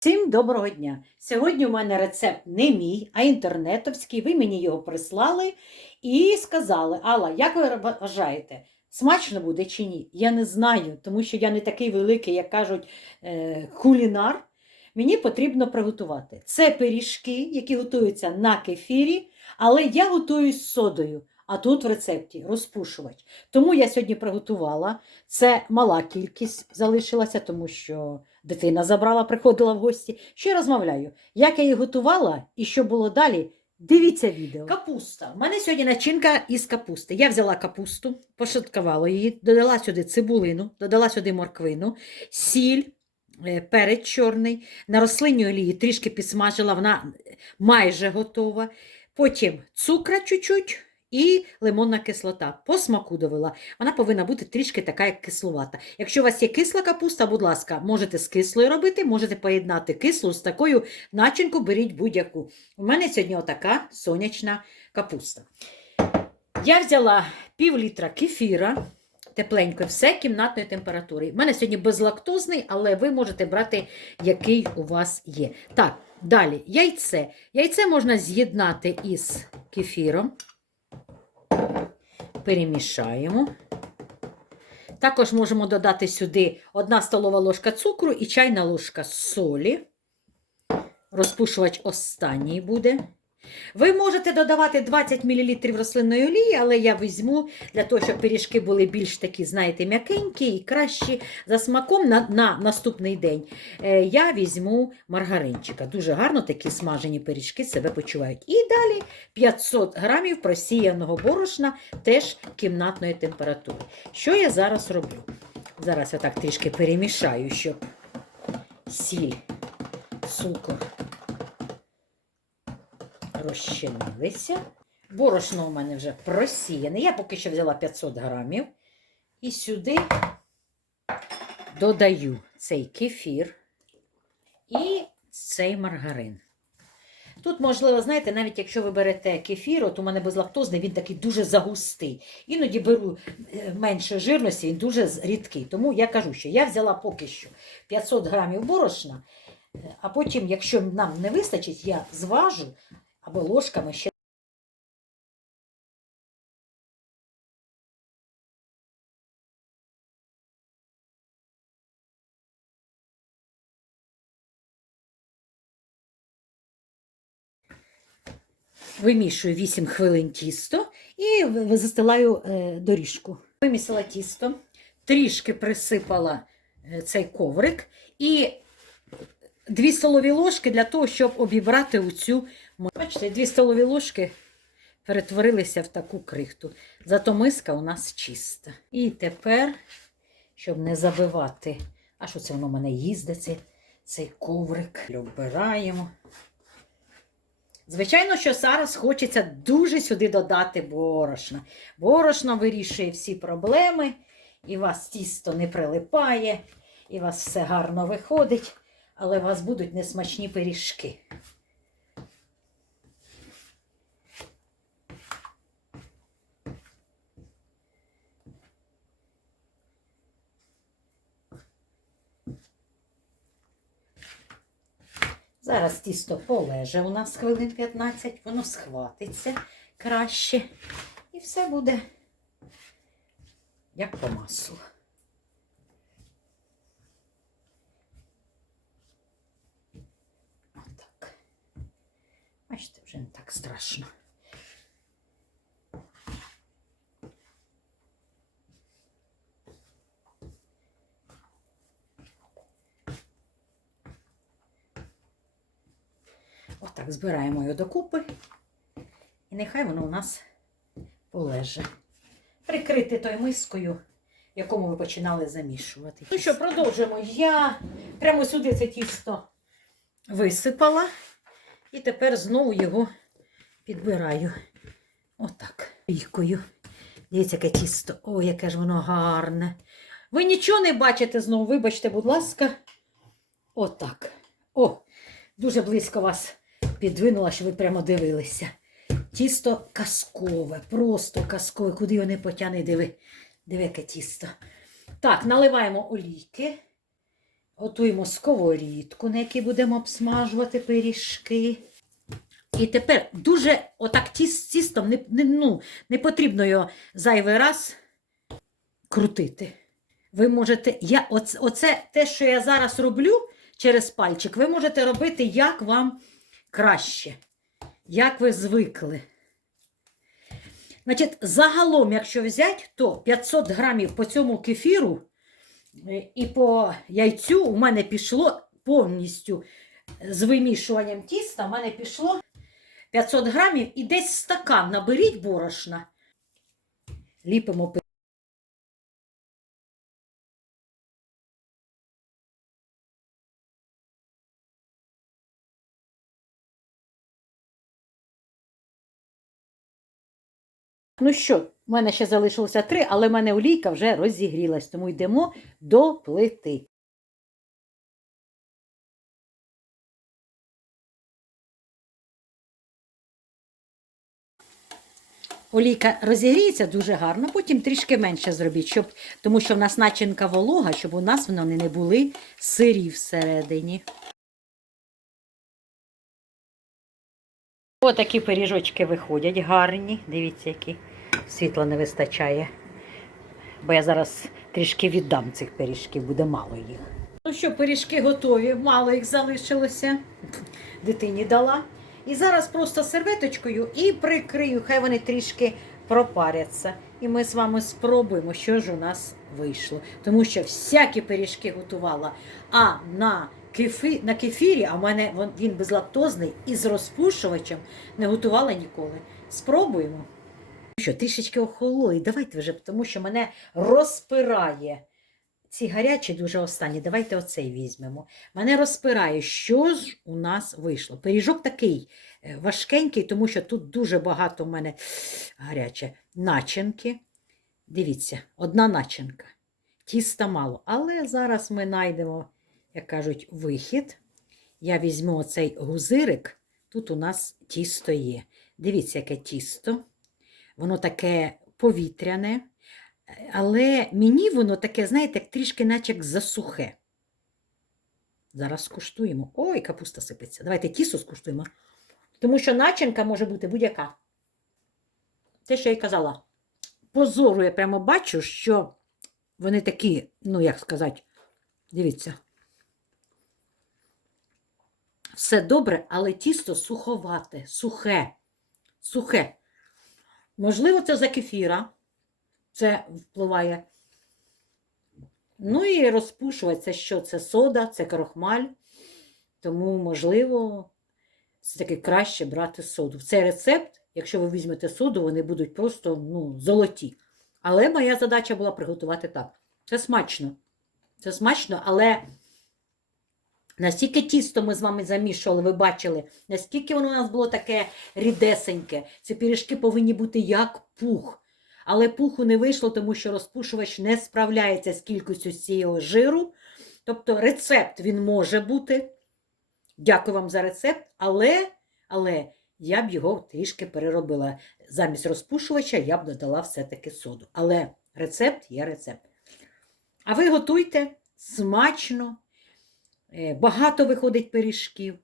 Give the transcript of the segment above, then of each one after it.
Всім доброго дня! Сьогодні у мене рецепт не мій, а інтернетовський. Ви мені його прислали і сказали: Алла, як ви вважаєте, смачно буде чи ні? Я не знаю, тому що я не такий великий, як кажуть, е, кулінар. Мені потрібно приготувати. Це пиріжки, які готуються на кефірі, але я готую з содою. А тут в рецепті розпушувач. Тому я сьогодні приготувала. Це мала кількість залишилася, тому що дитина забрала, приходила в гості. Ще розмовляю, як я її готувала і що було далі. Дивіться відео. Капуста. У мене сьогодні начинка із капусти. Я взяла капусту, пошаткувала її, додала сюди цибулину, додала сюди морквину, сіль, е, перець чорний, на рослинній олії трішки підсмажила, вона майже готова. Потім цукра чуть-чуть і лимонна кислота. По смаку довела. Вона повинна бути трішки така, як кислувата. Якщо у вас є кисла капуста, будь ласка, можете з кислою робити, можете поєднати кислу з такою начинку, беріть будь-яку. У мене сьогодні отака сонячна капуста. Я взяла пів літра кефіра. Тепленько, все кімнатної температури. У мене сьогодні безлактозний, але ви можете брати, який у вас є. Так, далі яйце. Яйце можна з'єднати із кефіром. Перемішаємо. Також можемо додати сюди 1 столова ложка цукру і чайна ложка солі. Розпушувач останній буде. Ви можете додавати 20 мл рослинної олії, але я візьму для того, щоб пиріжки були більш такі, знаєте, м'якенькі і кращі за смаком на на наступний день. Е, я візьму маргаринчика. Дуже гарно такі смажені пиріжки себе почувають. І далі 500 грамів просіяного борошна теж кімнатної температури. Що я зараз роблю? Зараз я так трішки перемішаю, щоб сіль, цукор розчинилися. Борошно у мене вже просіяне. Я поки що взяла 500 грамів. І сюди додаю цей кефір і цей маргарин. Тут, можливо, знаєте, навіть якщо ви берете кефір, от у мене безлактозний, він такий дуже загустий. Іноді беру е, менше жирності, він дуже рідкий. Тому я кажу, що я взяла поки що 500 грамів борошна, е, а потім, якщо нам не вистачить, я зважу або ложками ще. Вимішую 8 хвилин тісто і застилаю е, доріжку. Вимісила тісто, трішки присипала е, цей коврик і 2 столові ложки для того, щоб обібрати оцю Бачите, дві столові ложки перетворилися в таку крихту. Зато миска у нас чиста. І тепер, щоб не забивати, а що це воно в мене їздить, цей, коврик. Обираємо. Звичайно, що зараз хочеться дуже сюди додати борошна. Борошно вирішує всі проблеми, і вас тісто не прилипає, і вас все гарно виходить, але у вас будуть несмачні пиріжки. Зараз тісто полеже у нас хвилин 15, воно схватиться краще. І все буде як по маслу. Отак. Бачите, вже не так страшно. Отак, збираємо його докупи. І нехай воно у нас полеже. Прикрити той мискою, якому ви починали замішувати. Ну що, продовжуємо. Я прямо сюди це тісто висипала. І тепер знову його підбираю. Отак. Війкою. Дивіться, яке тісто. О, яке ж воно гарне. Ви нічого не бачите знову, вибачте, будь ласка. Отак. О, дуже близько вас підвинула, щоб ви прямо дивилися. Тісто казкове, просто казкове. Куди його не потягне, диви. Диви, яке тісто. Так, наливаємо олійки. Готуємо сковорідку, на якій будемо обсмажувати пиріжки. І тепер дуже отак тіс, тістом не, не, ну, не потрібно його зайвий раз крутити. Ви можете, я, оце, оце те, що я зараз роблю через пальчик, ви можете робити, як вам краще, як ви звикли. Значить, загалом, якщо взяти, то 500 грамів по цьому кефіру е, і по яйцю у мене пішло повністю з вимішуванням тіста, у мене пішло 500 грамів і десь стакан наберіть борошна. Ліпимо Ну що, в мене ще залишилося три, але в мене олійка вже розігрілась, тому йдемо до плити. Олійка розігріється дуже гарно, потім трішки менше зробіть, щоб, тому що в нас начинка волога, щоб у нас вони не були сирі всередині. Отакі пиріжочки виходять гарні. Дивіться, які світла не вистачає. Бо я зараз трішки віддам цих пиріжків, буде мало їх. Ну що, пиріжки готові, мало їх залишилося. Дитині дала. І зараз просто серветочкою і прикрию, хай вони трішки пропаряться. І ми з вами спробуємо, що ж у нас вийшло. Тому що всякі пиріжки готувала. А на кефі, на кефірі, а в мене він безлактозний і з розпушувачем не готувала ніколи. Спробуємо. Що, трішечки охолої, давайте вже, тому що мене розпирає. Ці гарячі дуже останні. Давайте оцей візьмемо. Мене розпирає, що ж у нас вийшло. Пиріжок такий е, важкенький, тому що тут дуже багато в мене гаряче начинки. Дивіться, одна начинка. Тіста мало. Але зараз ми знайдемо, як кажуть, вихід. Я візьму оцей гузирик. Тут у нас тісто є. Дивіться, яке тісто. Воно таке повітряне. Але мені воно таке, знаєте, трішки наче як засухе. Зараз скуштуємо. Ой, капуста сипеться. Давайте тісто скуштуємо. Тому що начинка може бути будь-яка. Те, що я й казала. По зору я прямо бачу, що вони такі, ну як сказати, дивіться. Все добре, але тісто суховате, сухе, сухе. Можливо, це за кефіра це впливає. Ну і розпушувати що? Це сода, це крохмаль. Тому, можливо, все-таки краще брати соду. В цей рецепт, якщо ви візьмете соду, вони будуть просто ну, золоті. Але моя задача була приготувати так. Це смачно. Це смачно, але настільки тісто ми з вами замішували, ви бачили, наскільки воно у нас було таке рідесеньке. Ці пиріжки повинні бути як пух. Але пуху не вийшло, тому що розпушувач не справляється з кількістю цього жиру. Тобто рецепт він може бути. Дякую вам за рецепт, але, але я б його трішки переробила. Замість розпушувача я б додала все-таки соду. Але рецепт є рецепт. А ви готуйте смачно, багато виходить пиріжків.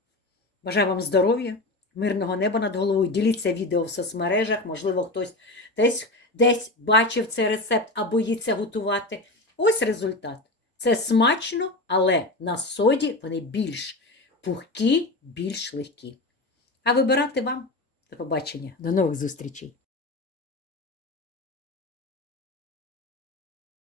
Бажаю вам здоров'я, мирного неба над головою. Діліться відео в соцмережах, можливо, хтось десь, десь бачив цей рецепт а боїться готувати. Ось результат. Це смачно, але на соді вони більш пухкі, більш легкі. А вибирати вам. До побачення, до нових зустрічей!